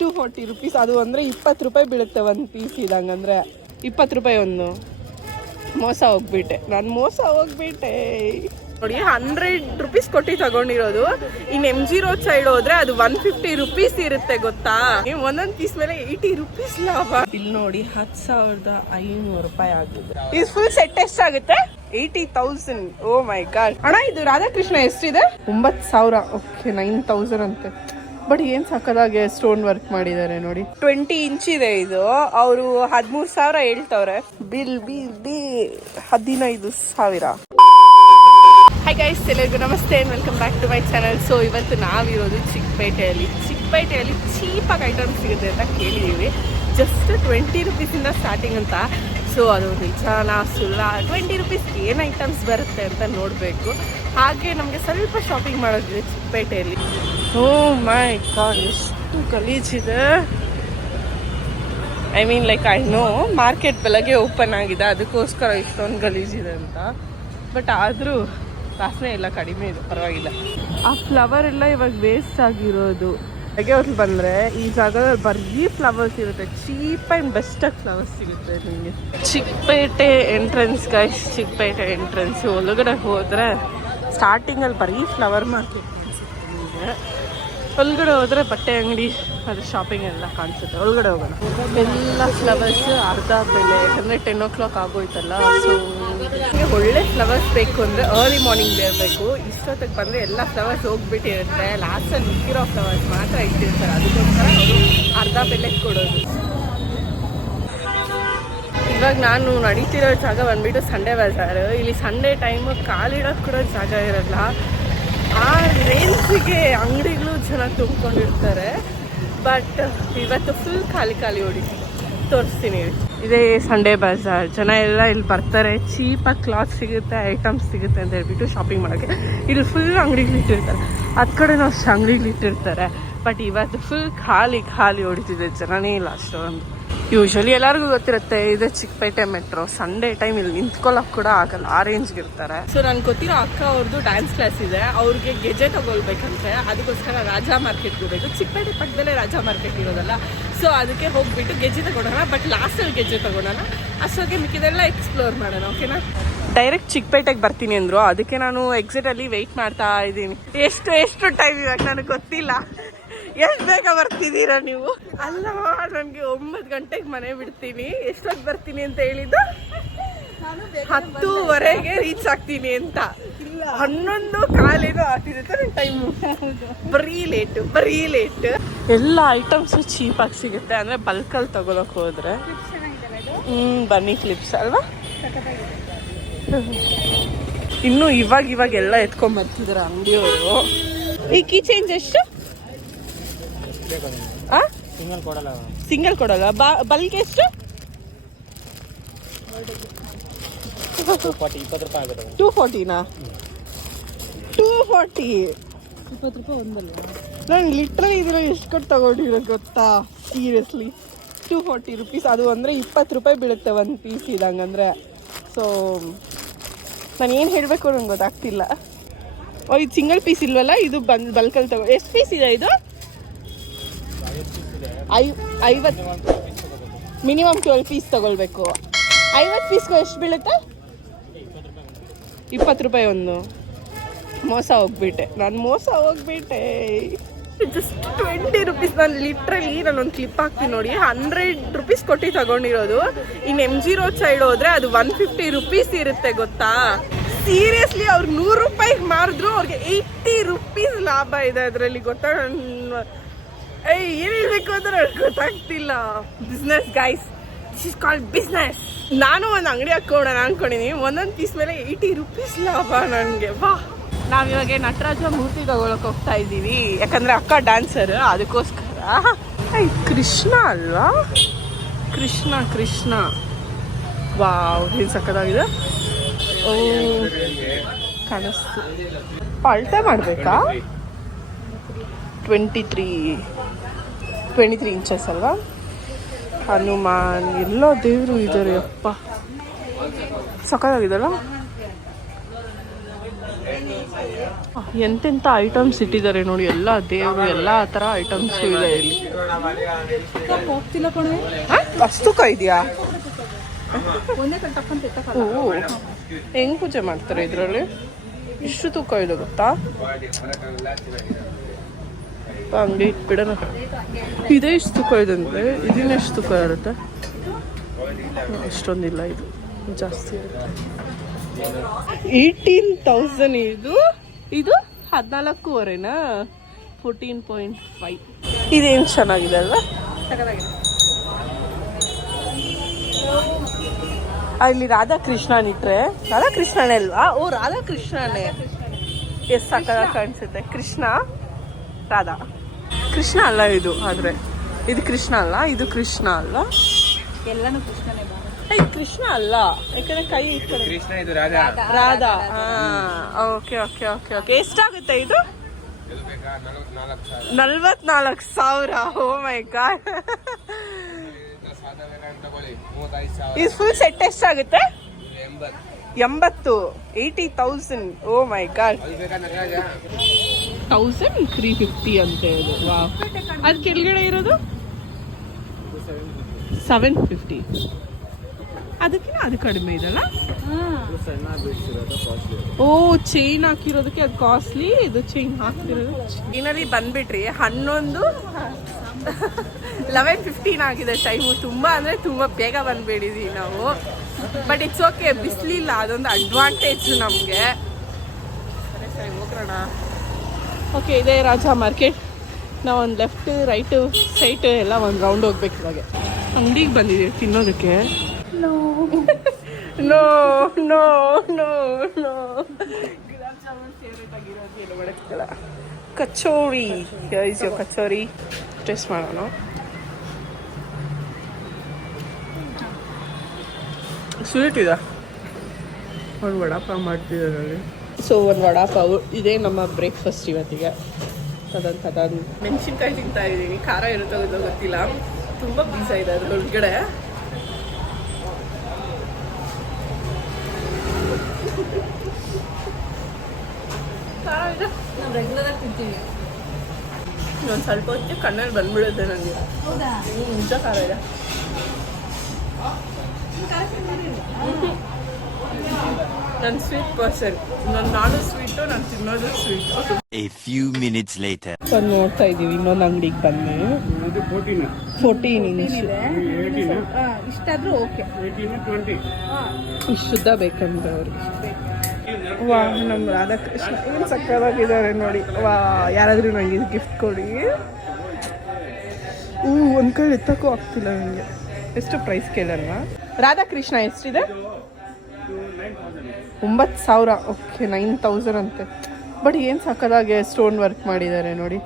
240 rupees. ಅದು ಅಂದರೆ 20 ರೂಪಾಯಿ ಬೀಳುತ್ತೆ ಒಂದು ಪೀಸ್ ಇದಂಗಂದರೆ 20 ರೂಪಾಯಿ ಒಂದು. ಮೋಸ ಹೋಗ್ಬಿಟ್ಟೆ ನೋಡಿ. 100 rupees ಕೊಟ್ಟು ತಗೊಂಡಿರೋದು. ಇನ್ನು MG ರೋಡ್ ಸೈಡ್ ಹೋದ್ರೆ ಅದು 150 rupees ಇರುತ್ತೆ ಗೊತ್ತಾ. ಒಂದೊಂದು ಪೀಸ್ ಮೇಲೆ 80 rupees ಲಾಭ. ಇಲ್ಲಿ ನೋಡಿ 10,500 ರೂಪಾಯಿ ಆಗಿದೆ. ಇದು ಫುಲ್ ಸೆಟ್ ಎಷ್ಟಾಗುತ್ತೆ? 80,000. ಓ ಮೈ ಗಾಡ್. ಅಣ್ಣ ಇದು ರಾಧಾಕೃಷ್ಣ ಎಷ್ಟಿದೆ? 9,000. ಓಕೆ 9,000 ಅಂತೆ. ಬಟ್ ಏನ್ ಸಕ್ಕದಾಗೆ ಸ್ಟೋನ್ ವರ್ಕ್ ಮಾಡಿದ್ದಾರೆ ನೋಡಿ. 20 ಇಂಚ್ ಇದೆ ಇದು. ಅವರು 13,000 ಹೇಳ್ತವ್ರೆ. ಬಿಲ್ 15,000. ಹಾಯ್ ಗೈಸ್, ಎಲ್ಲರಿಗೂ ನಮಸ್ತೆ and welcome back to my channel. So ಇವತ್ತು ನಾವಿರೋದು ಚಿಕ್ಕಪೇಟೆಯಲ್ಲಿ ಚೀಪಾಗಿ ಐಟಮ್ಸ್ ಸಿಗುತ್ತೆ ಅಂತ ಕೇಳಿದ್ದೀವಿ. ಜಸ್ಟ್ 20 ರೂಪೀಸಿಂದ ಸ್ಟಾರ್ಟಿಂಗ್ ಅಂತ. ಸೊ ಅದು ನಿಜಾನಾ ಸುಳ್ಳ? 20 ರೂಪೀಸ್ ಏನು ಐಟಮ್ಸ್ ಬರುತ್ತೆ ಅಂತ ನೋಡಬೇಕು. ಹಾಗೆ ನಮಗೆ ಸ್ವಲ್ಪ ಶಾಪಿಂಗ್ ಮಾಡೋದಿದೆ ಚಿಕ್ಕಪೇಟೆಯಲ್ಲಿ. ಓ ಮೈ ಗಾಡ್, ಎಷ್ಟು ಗಲೀಜಿದೆ. I mean like I know market ಬೆಳಗ್ಗೆ ಓಪನ್ ಆಗಿದೆ, ಅದಕ್ಕೋಸ್ಕರ ಇಷ್ಟೊಂದು ಗಲೀಜಿದೆ ಅಂತ. ಬಟ್ ಆದರೂ ವಾಸನೆ ಎಲ್ಲ ಕಡಿಮೆ ಇದೆ, ಪರವಾಗಿಲ್ಲ. ಆ ಫ್ಲವರ್ ಎಲ್ಲ ಇವಾಗ ವೇಸ್ಟ್ ಆಗಿರೋದು. ಹಾಗೆ ಹೋಟ್ಲ್ ಬಂದರೆ ಈ ಜಾಗದಲ್ಲಿ ಬರೀ ಫ್ಲವರ್ಸ್ ಇರುತ್ತೆ. ಚೀಪ್ ಆ್ಯಂಡ್ ಬೆಸ್ಟಾಗಿ ಫ್ಲವರ್ಸ್ ಸಿಗುತ್ತೆ ನಿಮಗೆ. Chikkapete entrance guys, Chikkapete entrance ಒಳಗಡೆ ಹೋದರೆ ಸ್ಟಾರ್ಟಿಂಗಲ್ಲಿ ಬರೀ ಫ್ಲವರ್ ಮಾರ್ಕೆಟ್ ಅನಿಸುತ್ತೆ ನಿಮಗೆ. ಒಳಗಡೆ ಹೋದರೆ ಬಟ್ಟೆ ಅಂಗಡಿ, ಅದು ಶಾಪಿಂಗ್ ಎಲ್ಲ ಕಾಣಿಸುತ್ತೆ. ಒಳಗಡೆ ಹೋಗೋಣ. ಎಲ್ಲ ಫ್ಲವರ್ಸ್ ಅರ್ಧ ಬೆಲೆ, ಯಾಕಂದರೆ 10 o'clock ಆಗೋಯ್ತಲ್ಲ. ಸೊ ನಿಮಗೆ ಒಳ್ಳೆ ಫ್ಲವರ್ಸ್ ಬೇಕು ಅಂದರೆ ಅರ್ಲಿ ಮಾರ್ನಿಂಗ್ ಬರಬೇಕು. ಇಷ್ಟೊತ್ತಿಗೆ ಬಂದರೆ ಎಲ್ಲ ಫ್ಲವರ್ಸ್ ಹೋಗ್ಬಿಟ್ಟಿರುತ್ತೆ. ಲಾಸ್ಟಲ್ಲಿ ಮಿಕ್ಕಿರೋ ಫ್ಲವರ್ಸ್ ಮಾತ್ರ ಇಟ್ಟಿರ್ತಾರೆ. ಅದಕ್ಕೋಸ್ಕರ ಅವರು ಅರ್ಧ ಬೆಲೆಗೆ ಕೊಡೋದು. ಇವಾಗ ನಾನು ನಡೀತಿರೋ ಜಾಗ ಬಂದುಬಿಟ್ಟು ಸಂಡೇ ಬಜಾರ್. ಇಲ್ಲಿ ಸಂಡೇ ಟೈಮು ಕಾಲಿಡೋಕ್ಕೆ ಕೂಡ ಜಾಗ ಇರಲ್ಲ. ಆ ರೇಂಜಿಗೆ ಅಂಗಡಿಗಳು ಜನ ತುಂಬಿಕೊಂಡಿರ್ತಾರೆ. ಬಟ್ ಇವತ್ತು ಫುಲ್ ಖಾಲಿ ಹೊಡಿತೀನಿ. ತೋರಿಸ್ತೀನಿ. ಇದೇ ಸಂಡೇ ಬಜಾರ್. ಜನ ಎಲ್ಲ ಇಲ್ಲಿ ಬರ್ತಾರೆ. ಚೀಪಾಗಿ ಕ್ಲಾತ್ ಸಿಗುತ್ತೆ, ಐಟಮ್ಸ್ ಸಿಗುತ್ತೆ ಅಂತ ಹೇಳ್ಬಿಟ್ಟು ಶಾಪಿಂಗ್ ಮಾಡೋಕ್ಕೆ ಇಲ್ಲಿ ಫುಲ್ ಅಂಗಡಿಗಳಿಟ್ಟಿರ್ತಾರೆ. ಅದು ಕಡೆ ಅಷ್ಟು ಅಂಗಡಿಗಳಿಟ್ಟಿರ್ತಾರೆ. ಬಟ್ ಇವತ್ತು ಫುಲ್ ಖಾಲಿ ಹೊಡಿತಿದೆ, ಜನನೇ ಇಲ್ಲ ಅಷ್ಟೊಂದು. ಯೂಶ್ವಲಿ ಎಲ್ಲರಿಗೂ ಗೊತ್ತಿರುತ್ತೆ ಇದು ಚಿಕ್ಕಪೇಟೆ ಮೆಟ್ರೋ. ಸಂಡೇ ಟೈಮ್ ಇಲ್ಲಿ ನಿಂತ್ಕೊಳ್ಳೋಕೆ ಕೂಡ ಆಗಲ್ಲ, ಆ ರೇಂಜ್ಗೆ ಇರ್ತಾರೆ. ಸೊ ನನಗೆ ಗೊತ್ತಿರೋ ಅಕ್ಕ ಅವ್ರದ್ದು ಡ್ಯಾನ್ಸ್ ಕ್ಲಾಸ್ ಇದೆ. ಅವ್ರಿಗೆ ಗೆಜೆ ತಗೊಳ್ಬೇಕಂತೆ. ಅದಕ್ಕೋಸ್ಕರ ರಾಜಾ ಮಾರ್ಕೆಟ್ಗೆ ಹೋಗ್ಬೇಕು. ಚಿಕ್ಕಪೇಟೆ ಪಕ್ಕದಲ್ಲೇ ರಾಜಾ ಮಾರ್ಕೆಟ್ ಇರೋದಲ್ಲ. ಸೊ ಅದಕ್ಕೆ ಹೋಗ್ಬಿಟ್ಟು ಗೆಜ್ಜೆ ತಗೊಳೋಣ. ಬಟ್ ಲಾಸ್ಟಲ್ಲಿ ಗೆಜ್ಜೆ ತಗೊಳೋಣ. ಅಷ್ಟೊತ್ತಿಗೆ ಮಿಕ್ಕಿದೆಲ್ಲ ಎಕ್ಸ್ಪ್ಲೋರ್ ಮಾಡೋಣ. ಓಕೆನಾ? ಡೈರೆಕ್ಟ್ ಚಿಕ್ಕಪೇಟೆಗೆ ಬರ್ತೀನಿ ಅಂದರು. ಅದಕ್ಕೆ ನಾನು ಎಕ್ಸಿಟಲ್ಲಿ ವೆಯ್ಟ್ ಮಾಡ್ತಾ ಇದ್ದೀನಿ. ಎಷ್ಟು ಟೈಮ್ ಇವಾಗ ನನಗೆ ಗೊತ್ತಿಲ್ಲ. ಎಷ್ಟು ಬೇಗ ಬರ್ತಿದ್ದೀರಾ ನೀವು? ಅಲ್ಲ, ನನಗೆ 9 ಗಂಟೆಗೆ ಮನೆ ಬಿಡ್ತೀನಿ. ಎಷ್ಟೊತ್ತು ಬರ್ತೀನಿ ಅಂತ ಹೇಳಿದ್ದು? 10:15ಗೆ ರೀಚ್ ಆಗ್ತೀನಿ ಅಂತ. 11:15 ಆಗ್ತಿದೆ ನನ್ನ ಟೈಮು. ಬರೀ ಲೇಟ್. ಎಲ್ಲ ಐಟಮ್ಸು ಚೀಪಾಗಿ ಸಿಗುತ್ತೆ. ಅಂದರೆ ಬಲ್ಕಲ್ಲಿ ತಗೊಳಕ್ಕೆ ಹೋದರೆ. ಬನ್ನಿ ಕ್ಲಿಪ್ಸ್ ಅಲ್ವಾ? ಇನ್ನು ಇವಾಗ ಎಲ್ಲ ಎತ್ಕೊಂಡ್ಬರ್ತಿದ್ದಾರೆ ಅಂಗಡಿಯವರು. ಈ ಕೀ ಚೇಂಜ್ ಎಷ್ಟು? ಸಿಂಗಲ್ ಕೊಡಲ್ಲ. ಬಲ್ಕ್ ಎಷ್ಟು? 240ನಾ? 240 20 ರೂಪಾಯಿ ಒಂದಲ್ಲ. ನಾನು ಲಿಟ್ರಲಿ ಇದನ್ನ ಎಷ್ಟು ಕೊಟ್ಟು ತಗೊಂಡಿರೋದು ಗೊತ್ತಾ? Seriously 240 rupees. ಅದು ಅಂದರೆ 20 ರೂಪಾಯಿ ಬೀಳುತ್ತೆ ಒಂದು ಪೀಸ್ ಇದಂಗಂದರೆ. ಸೊ ನಾನು ಏನು ಹೇಳಬೇಕು ನಂಗೆ ಗೊತ್ತಾಗ್ತಿಲ್ಲ. ಇದು ಸಿಂಗಲ್ ಪೀಸ್ ಇಲ್ವಲ್ಲ, ಇದು ಬಲ್ಕಲ್ಲಿ ತಗೋ. ಎಷ್ಟು ಪೀಸ್ ಇದೆ ಇದು? 50. ಮಿನಿಮಮ್ 12 ಪೀಸ್ ತಗೊಳ್ಬೇಕು. 50 ಪೀಸ್ಗೂ ಎಷ್ಟು ಬೀಳುತ್ತೆ? 20 ರೂಪಾಯಿ ಒಂದು. ಮೋಸ ಹೋಗ್ಬಿಟ್ಟೆ. Just 20 rupees. ನಾನು ಒಂದು ಕ್ಲಿಪ್ ಹಾಕ್ತೀನಿ ನೋಡಿ. 100 ರೂಪೀಸ್ ಕೊಟ್ಟು ತಗೊಂಡಿರೋದು. ಇನ್ನು MG ರೋಡ್ ಸೈಡ್ ಹೋದ್ರೆ ಅದು 150 ರೂಪೀಸ್ ಇರುತ್ತೆ ಗೊತ್ತಾ. ಸೀರಿಯಸ್ಲಿ ಅವ್ರು 100 ರೂಪಾಯಿಗೆ ಮಾರಿದ್ರು ಅವ್ರಿಗೆ 80 ರೂಪೀಸ್ ಲಾಭ ಇದೆ ಅದರಲ್ಲಿ, ಗೊತ್ತಾ? ಏನು ಹೇಳ್ಬೇಕು ಅಂತ ನನಗೆ ಗೊತ್ತಾಗ್ತಿಲ್ಲ. Business guys, this is called business. ನಾನು ಒಂದು ಅಂಗಡಿ ಹಾಕೋಣ ಅನ್ಕೊಂಡಿದ್ದೀನಿ. ಒಂದೊಂದು ಪೀಸ್ ಮೇಲೆ 80 ರೂಪೀಸ್ ಲಾಭ ನನಗೆ. ವಾ, ನಾವಿವಾಗ ನಟರಾಜ ಮೂರ್ತಿ ತಗೊಳಕ್ಕೆ ಹೋಗ್ತಾ ಇದ್ದೀವಿ. ಯಾಕಂದರೆ ಅಕ್ಕ ಡ್ಯಾನ್ಸರ್, ಅದಕ್ಕೋಸ್ಕರ. ಕೃಷ್ಣ ಅಲ್ವಾ? ಕೃಷ್ಣ. ವಾವ್, ಏನು ಸಕ್ಕತ್ತಾಗಿದೆ. ಓ, ಕಾಣಿಸ್ತು. ಅಳತೆ ಮಾಡಬೇಕಾ? 23 ಇಂಚಸ್ ಅಲ್ವಾ? ಹನುಮಾನ್ ಎಲ್ಲ ದೇವರು ಇದ್ದಾರೆ. ಅಪ್ಪ ಸಕ್ಕತ್ತಾಗಿದಲ್ಲ. ಎಂತೆಂಥ ಐಟಮ್ಸ್ ಇಟ್ಟಿದ್ದಾರೆ ನೋಡಿ, ಎಲ್ಲ ದೇವರು ಎಲ್ಲ ಥರ ಐಟಮ್ಸ್ ಇದೆ ಇಲ್ಲಿ. ಹೋಗ್ತಿಲ್ಲ ಕಣ, ಅಷ್ಟು ಇದೆಯಾ? ಹೆಂಗ್ ಪೂಜೆ ಮಾಡ್ತಾರೆ ಇದರಲ್ಲಿ? ಇಷ್ಟು ತೂಕ ಇದೆ ಗೊತ್ತಾ? ಅಂಗಡಿ ಇಟ್ಬಿಡೋಣ. ಇದೇ ಇಷ್ಟು ತೂಕ ಇದೆ ಅಂದರೆ ಇದನ್ನ ಎಷ್ಟು ತೂಕ ಇರುತ್ತೆ? ಎಷ್ಟೊಂದಿಲ್ಲ, ಇದು ಜಾಸ್ತಿ ಇರುತ್ತೆ. 18,000 ಇದು. ಇದು 14.5. 14.5. ಇದೇನು ಚೆನ್ನಾಗಿದೆ ಅಲ್ವಾ? ಇಲ್ಲಿ ರಾಧಾಕೃಷ್ಣನ್ ಇಟ್ರೆ, ರಾಧಾಕೃಷ್ಣನೇ ಅಲ್ವಾ? ಓ ರಾಧಾಕೃಷ್ಣನೇ, ಎಷ್ಟು ಸಕ್ಕದ ಕಾಣಿಸುತ್ತೆ. ಕೃಷ್ಣ ರಾಧಾ, ಕೃಷ್ಣ ಅಲ್ಲ ಇದು. ಆದ್ರೆ ಇದು ಕೃಷ್ಣ ಅಲ್ಲ, ಇದು ಕೃಷ್ಣ ಅಲ್ಲ, ಎಲ್ಲಾನು ಕೃಷ್ಣನೇ. ಇದು ಕೃಷ್ಣ ಅಲ್ಲ, ಯಾಕಂದ್ರೆ ಕೈ ಕೃಷ್ಣ, ಇದು Radha. Radha. Okay okay okay okay. ಎಷ್ಟಾಗುತ್ತೆ ಇದು? 44,000. ಓ ಮೈ ಗಾಡ್. ಇದು ಫುಲ್ ಸೆಟ್ ಎಷ್ಟಾಗುತ್ತೆ? 80. 80,000. ಓ ಮೈ ಗಾಡ್. 1,350 ಅಂತ ಇದು. ವಾವ್. ಅದು ಕೆಳಗಡೆ ಇರೋದು 750. ಅದಕ್ಕಿಂತ ಅದು ಕಡಿಮೆ ಇದಲ್ಲ? ಓ ಚೈನ್ ಹಾಕಿರೋದಕ್ಕೆ ಅದು ಕಾಸ್ಟ್ಲಿ. ಇದು ಚೈನ್ ಹಾಕ್ತಿರೋದು. ಇನ್ನಲ್ಲಿ ಬಂದ್ಬಿಟ್ರಿ 11:15 ಆಗಿದೆ ಟೈಮು. ತುಂಬ ಅಂದರೆ ತುಂಬ ಬೇಗ ಬಂದ್ಬಿಟ್ಟಿದ್ದೀವಿ ನಾವು. ಬಟ್ ಇಟ್ಸ್ ಓಕೆ, ಬಿಸಿಲಿಲ್ಲ, ಅದೊಂದು ಅಡ್ವಾಂಟೇಜ್ ನಮಗೆ. ಸರಿ ಹೋಗೋಣ. ಓಕೆ, ಇದೇ ರಾಜಾ ಮಾರ್ಕೆಟ್. ನಾವು ಒಂದು ಲೆಫ್ಟ್ ರೈಟು ಸ್ಟ್ರೈಟ್ ಎಲ್ಲ ಒಂದು ರೌಂಡ್ ಹೋಗ್ಬೇಕು. ಇವಾಗ ಅಂಗಡಿಗೆ ಬಂದಿದ್ದೀವಿ ತಿನ್ನೋದಕ್ಕೆ. No no no no no. Gulab jamun favourite ಆಗಿರೋದು ಏನು ಮಾಡೋಕ್ಕಿಲ್ಲ. ಕಚೋರಿ, ಕಚೋರಿ ಟೇಸ್ಟ್ ಮಾಡೋಣ. ಸ್ವೀಟ್ ಇದೆ. ಒಂದು ವಡಾಪಾವ್ ಮಾಡ್ತಿದ್ದಾರೆ ಅಲ್ಲಿ. ಸೊ ಒಂದು ವಡಾಪಾವ್ ಇದೇ ನಮ್ಮ ಬ್ರೇಕ್ಫಾಸ್ಟ್ ಇವತ್ತಿಗೆ. ಅದನ್ನು ಮೆಣಸಿನ್ಕಾಯಿ ತಿಂತಾ ಇದ್ದೀನಿ. ಖಾರ ಇರುತ್ತೋ ಇಲ್ಲೋ ಗೊತ್ತಿಲ್ಲ, ತುಂಬ ಬೀಜ ಇದೆ ಅದ್ರ ಒಳಗಡೆ. ಖಾರ ಇದೆ, ನಾವು ರೆಗ್ಯುಲರ್ ಆಗಿ ತಿಂತೀವಿ. ಒಂದು ಸ್ವಲ್ಪ ಹೊತ್ತಿಗೆ ಕಣ್ಣಲ್ಲಿ ಬಂದ್ಬಿಡುತ್ತೆ ನನಗೆ. ಹೌದಾ? ನಿಜ ಖಾರ ಇದೆ. ನಾನು ಸ್ವೀಟ್ ಪರ್ಸನ್. ನಾನು ಸ್ವೀಟು, ನಾನು ತಿನ್ನೋದು sweet. A few minutes later. ಬಂದು ನೋಡ್ತಾ ಇದ್ದೀವಿ ಇನ್ನೊಂದು ಅಂಗಡಿಗೆ ಬಂದು. 14 ಇಂಚ್ ಇಷ್ಟಾದ್ರೂ ಓಕೆ. ಇಷ್ಟುದ್ದ ಬೇಕಂದ್ರೆ ಅವ್ರಿಗೆ. ವಾ, ನಮ್ಮ ರಾಧಾಕೃಷ್ಣ ಏನು ಸಕ್ಕತ್ತಾಗಿದ್ದಾರೆ ನೋಡಿ. ವಾ, ಯಾರಾದರೂ ನನಗೆ ಇದು ಗಿಫ್ಟ್ ಕೊಡಿ. ಒಂದು ಕೈ ಎತ್ತಕ್ಕೂ ಆಗ್ತಿಲ್ಲ ನನಗೆ. ಎಷ್ಟು ಪ್ರೈಸ್ ಕೇಳಲ್ವ? ರಾಧಾಕೃಷ್ಣ ಎಷ್ಟಿದೆ? 9,000. ಓಕೆ, 9,000 ಅಂತೆ. ಬಟ್ ಏನು ಸಕ್ಕದಾಗಿ ಸ್ಟೋನ್ ವರ್ಕ್ ಮಾಡಿದ್ದಾರೆ ನೋಡಿ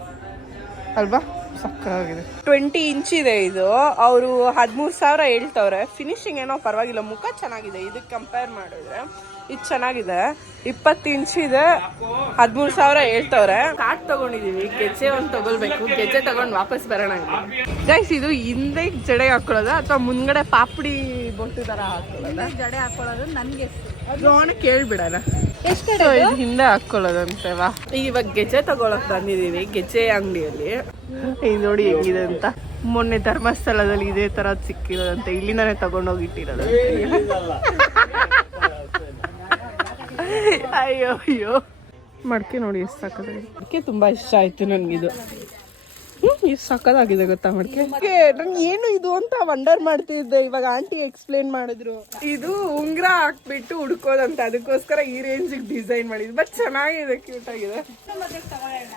ಅಲ್ವಾ? ಸಕ್ಕದಾಗಿದೆ. 20 ಇಂಚ್ ಇದೆ ಇದು. ಅವರು 13,000 ಹೇಳ್ತವ್ರೆ. ಫಿನಿಶಿಂಗ್ ಏನೋ ಪರವಾಗಿಲ್ಲ, ಮುಖ ಚೆನ್ನಾಗಿದೆ ಇದಕ್ಕೆ ಕಂಪೇರ್ ಮಾಡಿದ್ರೆ. ಇದು ಚೆನ್ನಾಗಿದೆ. 20 ಇಂಚ್ ಇದೆ, 13,000 ಹೇಳ್ತವ್ರೆ. ಕಾರ್ಡ್ ತಗೊಂಡಿದೀವಿ, ಗೆಜ್ಜೆ ಒಂದು ತಗೊಳ್ಬೇಕು. ಗೆಜ್ಜೆ ತಗೊಂಡು ವಾಪಸ್ ಬರೋಣ. ಗೈಸ್, ಇದು ಹಿಂದೆ ಜಡೆಗೆ ಹಾಕೊಳ್ಳೋದ ಅಥವಾ ಮುಂದ್ಗಡೆ ಪಾಪಡಿ ಬೊಟ್ಟು ತರ ಹಾಕೊಳ್ಳೋದ? ಜಡೆ ಹಾಕೊಳ್ಳೋದು ನನಗೆ ಕೇಳ್ಬಿಡೋಣ. ಇದು ಹಿಂದೆ ಹಾಕೊಳ್ಳೋದಂತೆ. ವಾ, ಇವಾಗ ಗೆಜ್ಜೆ ತಗೊಳಕ್ ಬಂದಿದೀವಿ ಗೆಜ್ಜೆ ಅಂಗಡಿಯಲ್ಲಿ. ಇದು ನೋಡಿ ಹೆಂಗಿದೆ ಅಂತ. ಮೊನ್ನೆ ಧರ್ಮಸ್ಥಳದಲ್ಲಿ ಇದೇ ತರ ಸಿಕ್ಕಿರೋದಂತೆ. ಇಲ್ಲಿಂದಾನೆ ತಗೊಂಡೋಗಿಟ್ಟಿರೋದು. ಅಯ್ಯೋ ಅಯ್ಯೋ. ಮಡಕೆ ನೋಡಿ ಎಷ್ಟು ಸಾಕಾಗಿದೆ. ಮಡಕೆ ತುಂಬಾ ಇಷ್ಟ ಆಯ್ತು ನನಗಿದು. ಎಷ್ಟು ಸಕ್ಕದಾಗಿದೆ ಗೊತ್ತಾ ಮಡಕೆ. ನಂಗೆ ಏನು ಇದು ಅಂತ ವಂಡರ್ ಮಾಡ್ತಿದ್ದೆ. ಇವಾಗ ಆಂಟಿ ಎಕ್ಸ್ಪ್ಲೇನ್ ಮಾಡಿದ್ರು. ಇದು ಉಂಗ್ರ ಹಾಕ್ಬಿಟ್ಟು ಹುಡ್ಕೋದಂತ, ಅದಕ್ಕೋಸ್ಕರ ಈ ರೇಂಜಿಗೆ ಡಿಸೈನ್ ಮಾಡಿದ್ರು. ಬಟ್ ಚೆನ್ನಾಗಿದೆ, ಕ್ಯೂಟ್ ಆಗಿದೆ.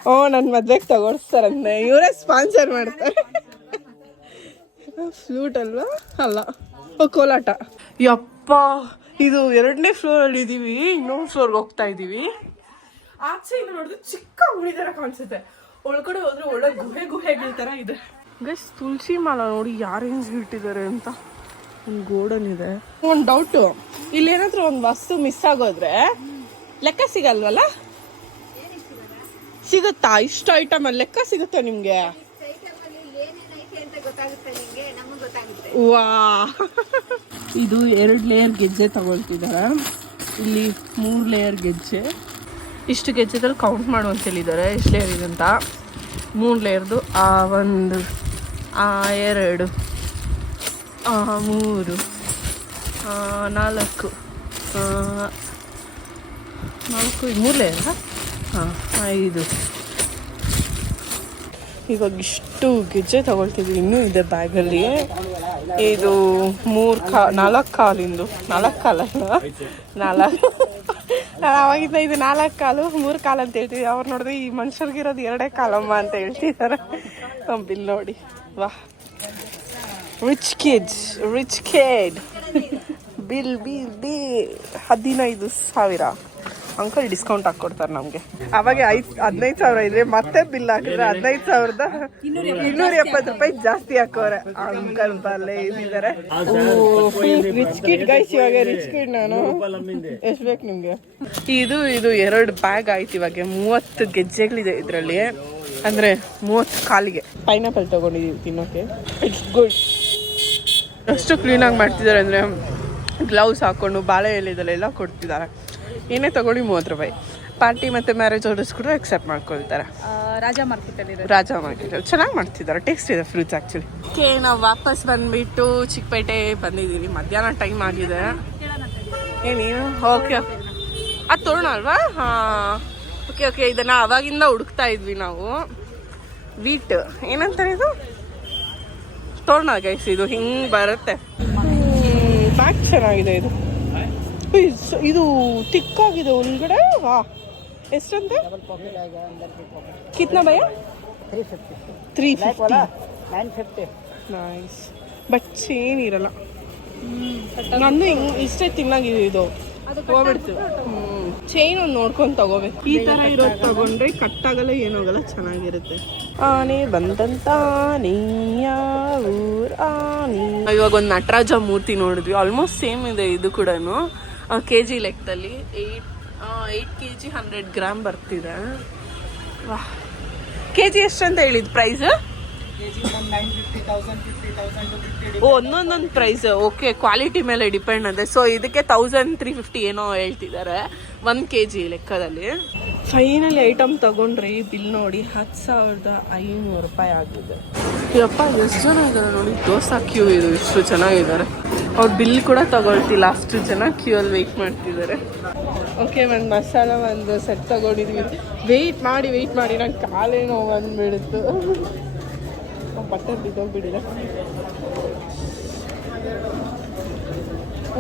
ಓ, ನನ್ನ ಮದ್ವೆಗೆ ತಗೊಳ್ಸ್ತಾರಂತೆ. ಇವರೇ ಸ್ಪಾನ್ಸರ್ ಮಾಡ್ತಾರೆ. ಫ್ಲೂಟ್ ಅಲ್ವಾ? ಅಲ್ಲ, ಕೋಲಾಟ. ಯಪ್ಪ, ಇದು 2ನೇ ಫ್ಲೋರಲ್ಲಿ ಇದೀವಿ. ಇನ್ನೊಂದು ಫ್ಲೋರ್ಗೆ ಹೋಗ್ತಾ ಇದೀವಿ. ಆಚೆ ಇದು ನೋಡಿದ್ರೆ ಚಿಕ್ಕ ಅಂಗಡಿ ತರ ಕಾಣಿಸುತ್ತೆ. ಒಳಗಡೆ ಹೋದ್ರೆ ಒಳ್ಳೆ ಗುಹೆಗಳ ತರ ಇದೆ. ಗೈಸ್, ತುಳಸಿ ಮಾಲ ನೋಡಿ ಯಾರು ಹೆಂಗ್ ಇಟ್ಟಿದ್ದಾರೆ ಅಂತ. ಒಂದು ಗೋಡನ್ ಇದೆ. ಒಂದು ಡೌಟು, ಇಲ್ಲಿ ಏನಾದ್ರೂ ಒಂದು ವಸ್ತು ಮಿಸ್ ಆಗೋದ್ರೆ ಲೆಕ್ಕ ಸಿಗಲ್ವಲ್ಲ? ಸಿಗುತ್ತಾ? ಇಷ್ಟು ಐಟಮ್ ಅಲ್ಲಿ ಲೆಕ್ಕ ಸಿಗುತ್ತಾ ನಿಮ್ಗೆ? ವಾ, ಇದು 2 ಲೇಯರ್ ಗೆಜ್ಜೆ ತಗೊಳ್ತಿದ್ದಾರೆ. ಇಲ್ಲಿ 3 ಲೇಯರ್ ಗೆಜ್ಜೆ. ಇಷ್ಟು ಗೆಜ್ಜೆದಲ್ಲಿ ಕೌಂಟ್ ಮಾಡು ಅಂತ ಹೇಳಿದ್ದಾರೆ ಎಷ್ಟು ಲೇಯರ್ ಇದೆ ಅಂತ. 3 ಲೇಯರ್ದು 1 2 3 4 3 ಲೇಯರ್. ಹಾಂ 5. ಇವಾಗ ಇಷ್ಟು ಗೆಜ್ಜೆ ತಗೊಳ್ತಿದ್ವಿ, ಇನ್ನೂ ಇದೆ ಬ್ಯಾಗಲ್ಲಿ. ಇದು 4 ಕಾಲಿಂದು 4 ಕಾಲಲ್ಲ 4 ನಾನು ಅವಾಗಿಂದ ಇದು 4 ಕಾಲು 3 ಕಾಲು ಅಂತ ಹೇಳ್ತೀವಿ. ಅವ್ರು ನೋಡಿದ್ರೆ ಈ ಮನುಷ್ಯರಿಗಿರೋದು 2 ಕಾಲಮ್ಮ ಅಂತ ಹೇಳ್ತಿದ್ದಾರೆ. ಬಿಲ್ ನೋಡಿ, ವಾಹ್, rich kid. Bill 15,000. Uncle discount ಹಾಕ್ಕೊಡ್ತಾರೆ ನಮಗೆ. ಅವಾಗ 15,000 ಇದ್ರೆ ಮತ್ತೆ ಬಿಲ್ ಹಾಕಿದ್ರೆ 15,000 ರೂಪಾಯಿ ಜಾಸ್ತಿ ಹಾಕೋರೆ. ಅಂಕಲ್ ಬಲ್ಲೇ ಇದ್ದಾರೆ. ರಿಚ್ ಕಿಡ್ ಗೈಸ್, ಇವಾಗ ರಿಚ್ ಕಿಡ್ ನಾನು. ಎಷ್ಟು ಬೇಕು ನಿಮ್ಗೆ? ಇದು 2 ಬ್ಯಾಗ್ ಆಯ್ತು. ಇವಾಗ 30 ಗೆಜ್ಜೆಗಳಿದೆ ಇದರಲ್ಲಿ, ಅಂದ್ರೆ 30 ಕಾಲಿಗೆ. ಪೈನಾಪಲ್ ತಗೊಂಡಿದೀವಿ ತಿನ್ನೋಕೆ. It's good. ಎಷ್ಟು ಕ್ಲೀನಾಗಿ ಮಾಡ್ತಿದ್ದಾರೆ ಅಂದರೆ ಗ್ಲೌಸ್ ಹಾಕೊಂಡು ಬಾಳೆ ಎಲೆದಲ್ಲೆಲ್ಲ ಕೊಡ್ತಿದ್ದಾರೆ. ಏನೇ ತಗೊಳ್ಳಿ 30 ರೂಪಾಯಿ. ಪಾರ್ಟಿ ಮತ್ತು ಮ್ಯಾರೇಜ್ ಆರ್ಡರ್ಸ್ ಕೂಡ ಅಕ್ಸೆಪ್ಟ್ ಮಾಡ್ಕೊಳ್ತಾರೆ. ರಾಜಾ ಮಾರ್ಕೆಟಲ್ಲಿ ಚೆನ್ನಾಗಿ ಮಾಡ್ತಿದ್ದಾರೆ. ಟೇಸ್ಟ್ ಇದೆ ಫ್ರೂಟ್ಸ್ ಆ್ಯಕ್ಚುಲಿ. ಓಕೆ, ನಾವು ವಾಪಸ್ ಬಂದುಬಿಟ್ಟು ಚಿಕ್ಕಪೇಟೆ ಬಂದಿದ್ದೀವಿ. ಮಧ್ಯಾಹ್ನ ಟೈಮ್ ಆಗಿದೆ. ಏನೇನು? ಓಕೆ, ಅದು ತೋರಣ ಅಲ್ವಾ? ಹಾಂ, ಓಕೆ. ಇದನ್ನು ಅವಾಗಿಂದ ಹುಡುಕ್ತಾ ಇದ್ವಿ ನಾವು. ವೀಟ್ ಏನಂತಾರೆ ಇದು? ತೋರಣ ಗೈಸ್. ಇದು ಹಿಂಗೆ ಬರುತ್ತೆ. ಬ್ಯಾಗ್ ಚೆನ್ನಾಗಿದೆ. ಇದು ತಿಕ್ಕಾಗಿದೆ ಒಳಗಡೆ. ವಾ, ಎಷ್ಟಂತೆ? ಕಿತ್ನಾ ಭಯ? 350. 950. ನೈಸ್. ಬಟ್ ಚೇನ್ ಇರಲ್ಲ. ನಂದು ಇಷ್ಟೇ ತಿನ್ನಾಗಿದೆ. ಇದು ಹೋಗ್ಬಿಡ್ತು. ಚೈನ್ ಒಂದು ನೋಡ್ಕೊಂಡು ತಗೋಬೇಕು. ಈ ಥರ ಇರೋದು ತಗೊಂಡ್ರೆ ಕಟ್ಟಾಗಲ್ಲ, ಏನೋಗಲ್ಲ, ಚೆನ್ನಾಗಿರುತ್ತೆ. ಆನೆ ಬಂದಂತ ಇವಾಗ ಒಂದು ನಟರಾಜ ಮೂರ್ತಿ ನೋಡಿದ್ವಿ. ಆಲ್ಮೋಸ್ಟ್ ಸೇಮ್ ಇದೆ ಇದು ಕೂಡ. KG ಲೆಕ್ಕದಲ್ಲಿ 8 kg 100 ಗ್ರಾಮ್ ಬರ್ತಿದೆ. ವಾಹ್, KG ಎಷ್ಟು ಅಂತ ಹೇಳಿದ್ ಪ್ರೈಸ್? ಒಂದೊಂದೊಂದು ಪ್ರೈಸ್. ಓಕೆ, ಕ್ವಾಲಿಟಿ ಮೇಲೆ ಡಿಪೆಂಡ್ ಇದೆ. ಸೊ ಇದಕ್ಕೆ 1350 ಏನೋ ಹೇಳ್ತಿದ್ದಾರೆ 1 kg ಲೆಕ್ಕದಲ್ಲಿ. ಫೈನಲಿ ಐಟಮ್ ತಗೊಂಡ್ರಿ. ಬಿಲ್ ನೋಡಿ 10,500 ರೂಪಾಯಿ ಆಗಿದೆ. ಯಪ್ಪ, ಎಷ್ಟು ಜನ ಇದ್ದಾರೆ ನೋಡಿ. ದೋಸಾ ಕ್ಯೂ ಇದು, ಇಷ್ಟು ಚೆನ್ನಾಗಿದ್ದಾರೆ. ಅವ್ರು ಬಿಲ್ ಕೂಡ ತಗೊಳ್ತಿಲ್ಲ, ಅಷ್ಟು ಜನ ಕ್ಯೂ ಅಲ್ಲಿ ವೆಯ್ಟ್ ಮಾಡ್ತಿದ್ದಾರೆ. ಓಕೆ, ಒಂದು ಮಸಾಲ ಒಂದು ಸೆಟ್ ತಗೊಂಡಿದ್ವಿ. ವೆಯ್ಟ್ ಮಾಡಿ ನಂಗೆ ಕಾಲೇ ನೋವು ಬಂದ್ಬಿಡುತ್ತು. ಬಟ್ಟೆ ಬಿದ್ದೋಗ್ಬಿಟ್ಟಿದೆ.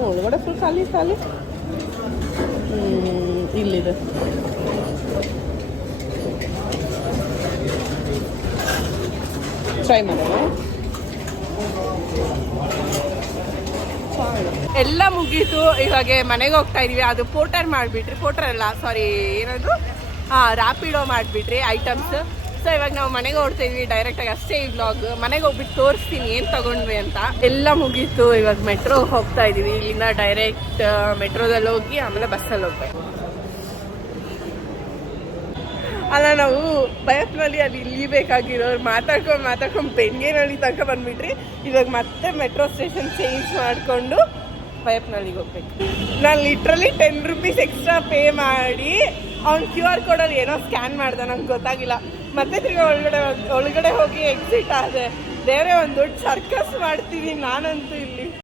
ಒಳಗಡೆ ಫುಲ್ ಖಾಲಿ. ಇಲ್ಲಿದೆ. ಟ್ರೈ ಮಾಡೋಣ. ಎಲ್ಲ ಮುಗೀತು. ಇವಾಗ ಮನೆಗೆ ಹೋಗ್ತಾ ಇದೀವಿ. ಅದು ಪೋರ್ಟರ್ ಮಾಡಿಬಿಟ್ರಿ. ಪೋರ್ಟರ್ ಅಲ್ಲ, ಸಾರಿ, ಏನದು, ರ್ಯಾಪಿಡೋ ಮಾಡಿಬಿಟ್ರಿ ಐಟಮ್ಸ್. ಸೊ ಇವಾಗ ನಾವು ಮನೆಗೆ ಹೊಡ್ತಾ ಇದ್ವಿ ಡೈರೆಕ್ಟಾಗಿ. ಅಷ್ಟೇ ಈ ವ್ಲಾಗ್. ಮನೆಗೆ ಹೋಗ್ಬಿಟ್ಟು ತೋರಿಸ್ತೀನಿ ಏನು ತಗೊಂಡ್ವಿ ಅಂತ. ಎಲ್ಲ ಮುಗೀತು. ಇವಾಗ ಮೆಟ್ರೋ ಹೋಗ್ತಾ ಇದೀವಿ. ಇಲ್ಲಿಂದ ಡೈರೆಕ್ಟ್ ಮೆಟ್ರೋದಲ್ಲಿ ಹೋಗಿ ಆಮೇಲೆ ಬಸ್ಸಲ್ಲಿ ಹೋಗ್ಬೇಕು. ಅಲ್ಲ, ನಾವು ಬಯಪ್ನಲ್ಲಿ ಅಲ್ಲಿ ಇಳಿಬೇಕಾಗಿರೋರು ಮಾತಾಡ್ಕೊಂಡು ಬೆಂಗೇನಹಳ್ಳಿ ತನಕ ಬಂದ್ಬಿಟ್ರಿ. ಇವಾಗ ಮತ್ತೆ ಮೆಟ್ರೋ ಸ್ಟೇಷನ್ ಚೇಂಜ್ ಮಾಡಿಕೊಂಡು ಬಯಪ್ನಳ್ಳಿಗೆ ಹೋಗ್ಬೇಕು. ನಾನು ಲಿಟ್ರಲಿ 10 ರೂಪೀಸ್ ಎಕ್ಸ್ಟ್ರಾ ಪೇ ಮಾಡಿ ಅವ್ನು QR ಕೋಡಲ್ಲಿ ಏನೋ ಸ್ಕ್ಯಾನ್ ಮಾಡ್ದೆ, ನಂಗೆ ಗೊತ್ತಾಗಿಲ್ಲ. ಮತ್ತೆ ತಿರ್ಗಿ ಒಳಗಡೆ ಹೋಗಿ ಎಕ್ಸಿಟ್ ಆದೆ. ಬೇರೆ ಒಂದು ದೊಡ್ಡ ಸರ್ಕಸ್ ಮಾಡ್ತೀನಿ ನಾನಂತೂ ಇಲ್ಲಿ.